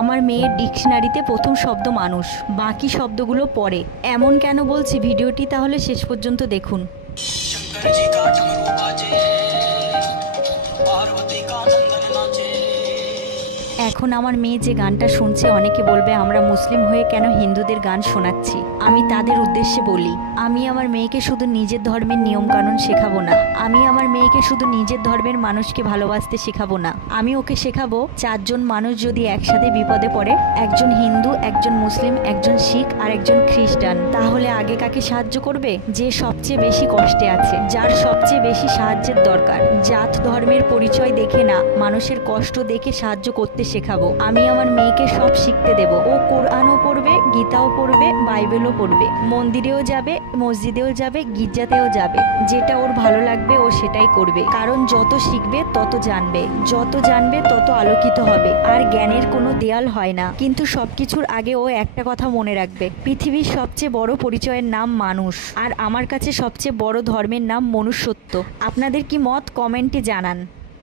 আমার মেয়ের ডিকশনারিতে প্রথম শব্দ মানুষ, বাকি শব্দগুলো পরে। এমন কেন বলছি, ভিডিওটি তাহলে শেষ পর্যন্ত দেখুন। शंकर जी का डमरू बाजे, पार्वती का नंदन नाचे। এখন আমার মেয়ে যে গানটা শুনছে, অনেকে বলবে আমরা মুসলিম হয়ে কেন হিন্দুদের গান শোনাচ্ছি। আমি তাদের উদ্দেশ্যে বলি, আমি আমার মেয়েকে শুধু নিজের ধর্মের নিয়মকানুন শেখাবো না, আমি আমার মেয়েকে শুধু নিজের ধর্মের মানুষকে ভালোবাসতে শেখাবো না, আমি ওকে শেখাবো চারজন মানুষ যদি একসাথে বিপদে পড়ে, একজন হিন্দু, একজন মুসলিম, একজন শিখ আর একজন খ্রিস্টান, তাহলে আগে কাকে সাহায্য করবে? যে সবচেয়ে বেশি কষ্টে আছে, যার সবচেয়ে বেশি সাহায্যের দরকার। জাত ধর্মের পরিচয় দেখে না, মানুষের কষ্ট দেখে সাহায্য করতে শেখাবো। আমি আমার মেয়েকে সব শিখতে দেব। ও কোরআনও পড়বে, গীতাও পড়বে, বাইবেলও পড়বে, মন্দিরেও যাবে, মসজিদেও যাবে, গির্জাতেও যাবে। যেটা ওর ভালো লাগবে ও সেটাই করবে। কারণ যত শিখবে তত জানবে, যত জানবে তত আলোকিত হবে। আর জ্ঞানের কোনো দেয়াল হয় না। কিন্তু সবকিছুর আগে ও একটা কথা মনে রাখবে, পৃথিবীর সবচেয়ে বড় পরিচয়ের নাম মানুষ, আর আমার কাছে সবচেয়ে বড় ধর্মের নাম মনুষ্যত্ব। আপনাদের কি মত কমেন্টে জানান।